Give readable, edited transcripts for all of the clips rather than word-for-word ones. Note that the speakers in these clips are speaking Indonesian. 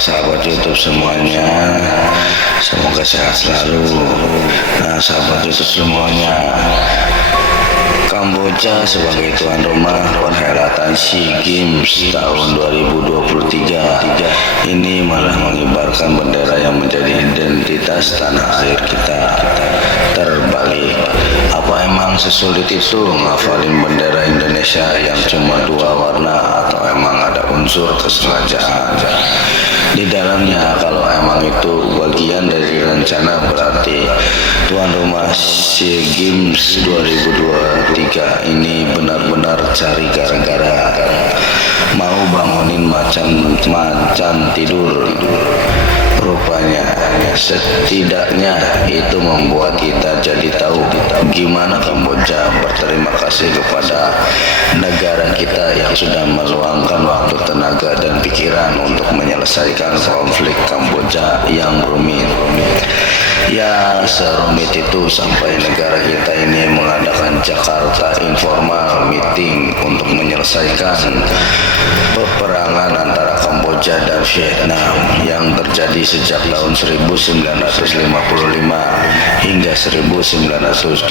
sahabat YouTube semuanya, semoga sehat selalu. Nah, sahabat YouTube semuanya, Kamboja sebagai tuan rumah perhelatan SEA Games tahun 2023 ini malah mengibarkan bendera yang menjadi identitas tanah air kita. Terbalik, apa emang sesulit itu ngafalin bendera Indonesia yang cuma 2 warna, atau emang ada unsur kesengajaan di dalamnya? Kalau emang itu bagian dari rencana, berarti tuan rumah SEA Games 2023 ini benar-benar cari gara-gara, mau bangunin macan tidur. Rupanya setidaknya itu membuat kita jadi tahu gimana Kamboja berterima kasih kepada negara kita yang sudah meluangkan waktu, tenaga, dan pikiran untuk menyelesaikan konflik Kamboja yang rumit. Ya, serumit itu sampai negara kita ini mengadakan Jakarta Informal Meeting untuk menyelesaikan peperangan antara Kamboja dan Vietnam yang terjadi sejak tahun 1955 hingga 1979.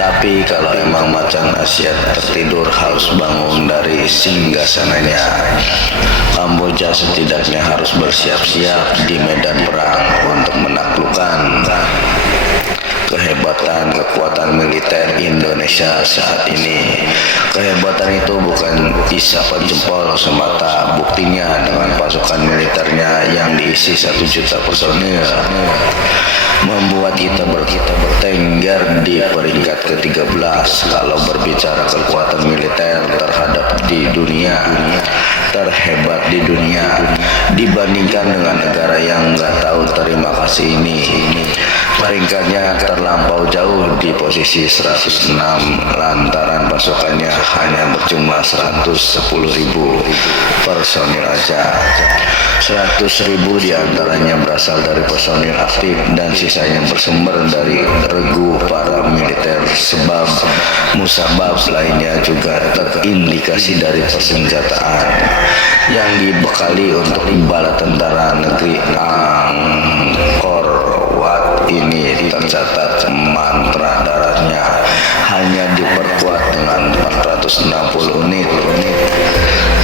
Tapi kalau emang macan Asia tertidur harus bangun dari singgasananya, Kamboja setidaknya harus bersiap-siap di medan perang untuk menaklukkan kehebatan kekuatan militer Indonesia saat ini. Kehebatan itu bukan isapan jempol semata, buktinya dengan pasukan militernya yang diisi 1 juta personil membuat kita bertengger di peringkat ke-13 kalau berbicara kekuatan militer terhadap di dunia, terhebat di dunia dibandingkan dengan negara yang nggak tahu terima kasih ini. Peringkatnya terlampau jauh di posisi 106 lantaran pasukannya hanya berjumlah 110.000 personil aja. 100.000 diantaranya berasal dari personil aktif dan sisanya bersumber dari regu para militer, sebab musabab lainnya juga terindikasi dari persenjataan yang dibekali untuk bala tentara negeri Angkor Wat ini. Tercatat mantra daratnya hanya diperkuat dengan 460 unit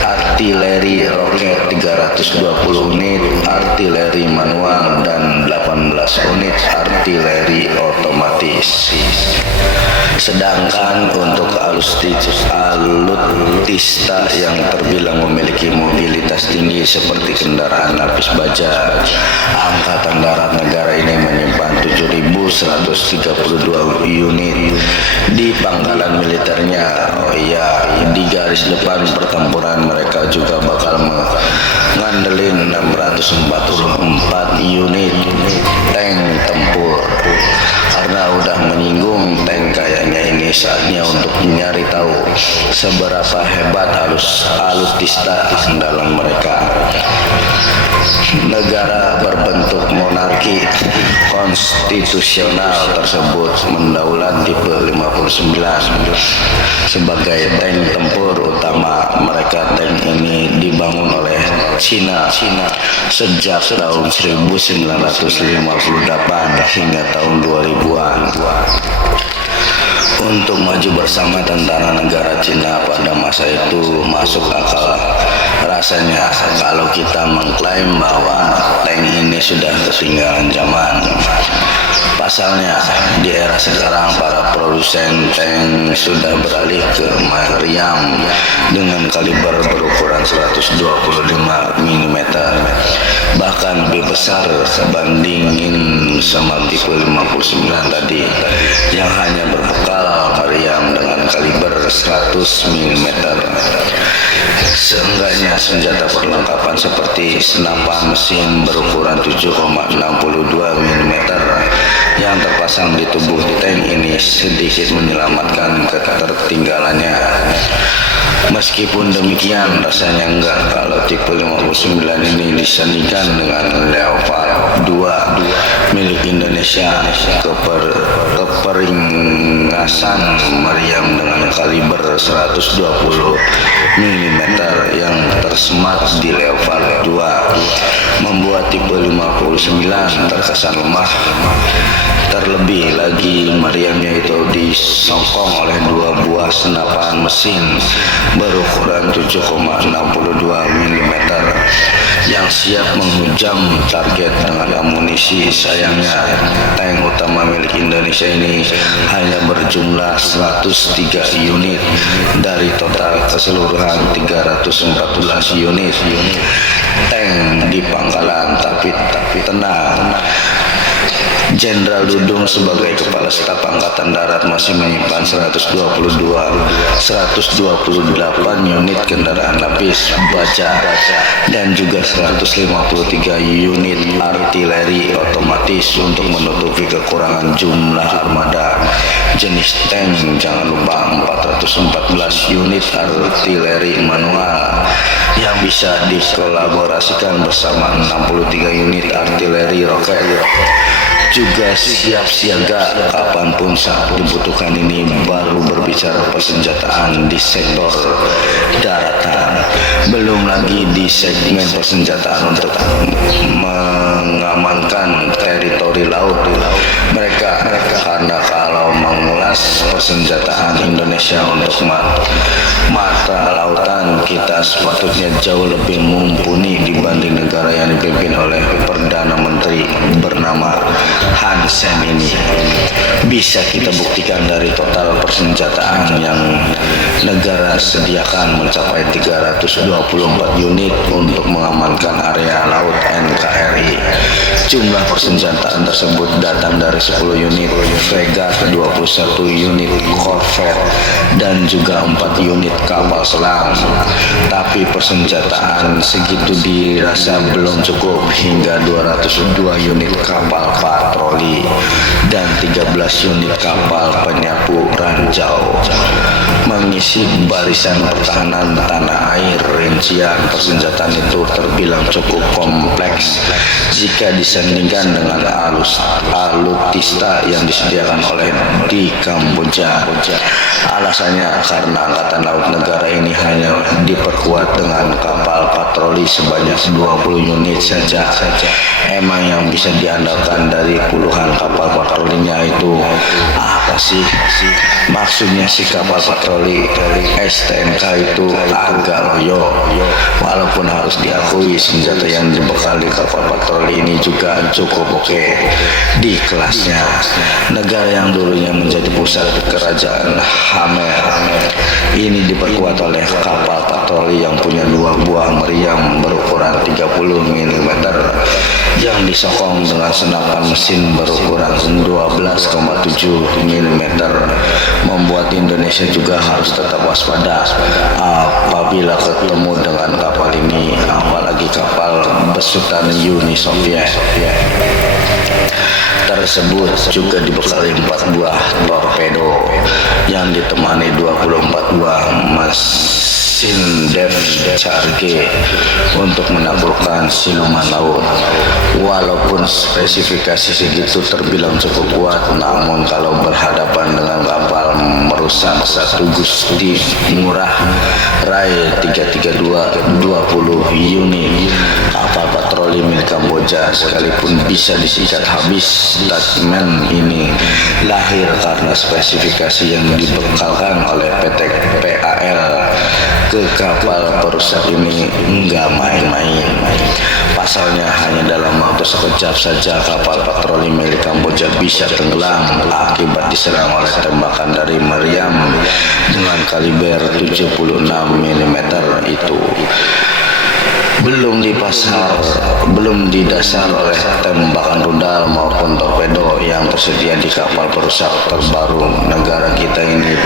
artileri roket, 320 unit artileri manual, dan 18 unit artileri otomatis. Sedangkan untuk alutsista yang terbilang memiliki mobilitas tinggi seperti kendaraan lapis baja, Angkatan Darat negara ini menyimpan 7.132 unit di pangkalan militernya. Oh iya, di garis depan pertempuran mereka juga bakal ngandelin 644 unit tank tempur. Karena udah menyinggung tank, kayaknya ini saatnya untuk mencari tahu seberapa hebat alutsista andalan mereka. Negara berbentuk monarki konstitusional tersebut mendaulat tipe 59 sebagai tank tempur utama mereka. Tank ini dibangun oleh Cina sejak tahun 1958 hingga tahun 2000-an. Untuk maju bersama tentara negara Cina pada masa itu masuk akal rasanya kalau kita mengklaim bahwa tank ini sudah ketinggalan zaman. Pasalnya, di era sekarang para produsen tank sudah beralih ke meriam dengan kaliber berukuran 125 mm, bahkan lebih besar sebandingin sama tipe 59 tadi yang hanya berbekal meriam dengan kaliber 100 mm. Seenggaknya senjata perlengkapan seperti senapan mesin berukuran 7,62 mm yang terpasang di tubuh tank ini sedikit menyelamatkan ketertinggalannya. Meskipun demikian, rasanya enggak kalau tipe 59 ini disandingkan dengan Leopard 2 milik Indonesia. Keperingasan meriam dengan kaliber 120 mm yang smart di level 2, membuat tipe 59 terkesan lemah. Terlebih lagi meriamnya itu disokong oleh 2 buah senapan mesin berukuran 7,62 mm yang siap menghujam target dengan amunisi. Sayangnya tank utama milik Indonesia ini hanya berjumlah 103 unit dari total keseluruhan 314 unit tank di pangkalan. Tapi tenang, Jenderal Dudung sebagai Kepala Staf Angkatan Darat masih menyimpan 128 unit kendaraan lapis baja dan juga 153 unit artileri otomatis untuk menutupi kekurangan jumlah armada jenis tank. Jangan lupa 414 unit artileri manual yang bisa dikolaborasikan bersama 63 unit artileri roket juga siap siaga kapanpun saat dibutuhkan. Ini baru berbicara persenjataan di sektor daratan, belum lagi di segmen persenjataan untuk mengamankan teritori laut mereka. Karena kalau mengulas persenjataan Indonesia untuk mata lautan, kita sepatutnya jauh lebih mumpuni dibanding negara yang dipimpin oleh Perdana Menteri bernama Hansen ini. Bisa kita buktikan dari total persenjataan yang negara sediakan mencapai 324 unit untuk mengamankan area laut NKRI. Jumlah persenjataan tersebut datang dari 10 unit fregat, 21 unit korvet, dan juga 4 unit kapal selam. Tapi persenjataan segitu dirasa belum cukup, hingga 202 unit kapal patroli dan 13 unit kapal penyapu ranjau mengisi barisan pertahanan tanah air. Rincian persenjataan itu terbilang cukup kompleks jika disandingkan dengan alutsista yang disediakan oleh di Kamboja. Alasannya karena angkatan laut negara ini hanya diperkuat dengan kapal patroli sebanyak 20 unit saja. Emang yang bisa diandalkan dari puluhan kapal patrolinya itu apa sih? Maksudnya si kapal patroli STNK itu agak loyo. Walaupun harus diakui senjata yang dibekali kapal patroli ini juga cukup oke di kelasnya. Negara yang dulunya menjadi pusat kerajaan Khmer ini diperkuat oleh kapal patroli yang punya 2 buah meriam berukuran 30 mm yang disokong dengan senapan mesin berukuran 12,7 mm, membuat Indonesia juga harus tetap waspada apabila ketemu dengan kapal ini, apalagi kapal besutan Uni Soviet. Tersebut juga dibekali 4 buah torpedo yang ditemani 24 buah mesin charge untuk menaklukkan siluman laut. Walaupun spesifikasi segitu terbilang cukup kuat, namun kalau berhadapan dengan kapal merusak satu Gusti Ngurah Rai 332 20 unit kapal patroli milik Kamboja sekalipun bisa disikat habis. Statement ini lahir karena spesifikasi yang dibekalkan oleh PT PAL ke kapal perusak ini enggak main-main. Pasalnya hanya dalam waktu sekejap saja kapal patroli milik Kamboja bisa tenggelam akibat diserang oleh tembakan dari meriam dengan kaliber 76 mm itu. Belum didasar oleh tembakan rudal maupun torpedo yang tersedia di kapal perusak terbaru negara kita ini.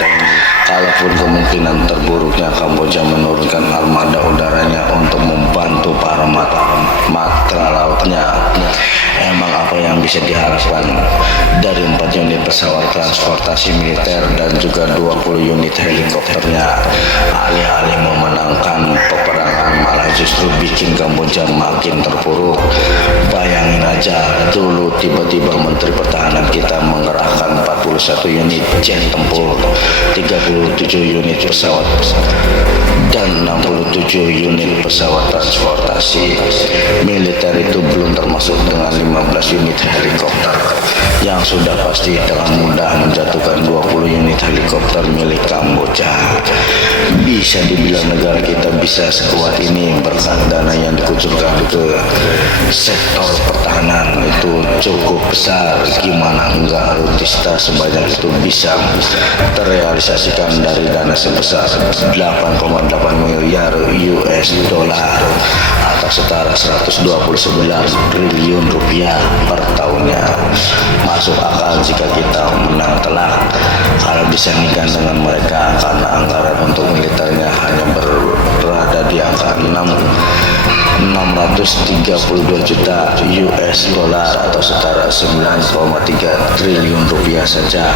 Kalaupun kemungkinan terburuknya Kamboja menurunkan armada udaranya untuk membantu para matra lautnya, emang apa yang bisa diharapkan dari 4 unit pesawat transportasi militer dan juga 20 unit helikopternya? Alih-alih memenangkan peperangan malah justru bikin Kamboja makin terpuruk. Bayangin aja, dulu tiba-tiba Menteri Pertahanan kita mengerahkan 41 unit jet tempur, 37 unit pesawat dan 67 7 unit pesawat transportasi militer itu belum termasuk dengan 15 unit helikopter yang sudah pasti dengan mudah menjatuhkan 20 unit helikopter milik Kamboja. Bisa dibilang negara kita bisa sekuat ini berkat dana yang dikucurkan ke sektor pertahanan itu cukup besar. Gimana enggak alutsista sebanyak itu bisa terrealisasikan dari dana sebesar 8,8 miliar US dollar atau setara 129 triliun rupiah per tahunnya. Masuk akal jika kita menang telak kalau disandingkan dengan mereka, karena anggaran untuk militernya hanya berada di angka 632 juta US dollar atau setara 9,3 triliun rupiah saja.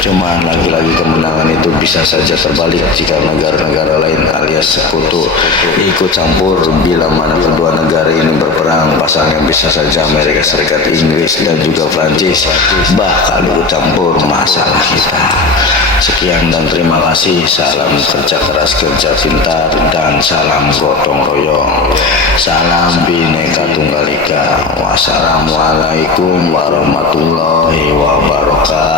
Cuman lagi-lagi kemenangan itu bisa saja terbalik jika negara-negara lain alias sekutu ikut campur. Bila mana kedua negara ini berperang, pasalnya bisa saja Amerika Serikat, Inggris dan juga Prancis bakal ikut campur masalah kita. Sekian dan terima kasih. Salam kerja keras, kerja pintar, dan salam gotong royong. Salam Bhinneka Tunggal Ika. Wassalamualaikum warahmatullahi wabarakatuh.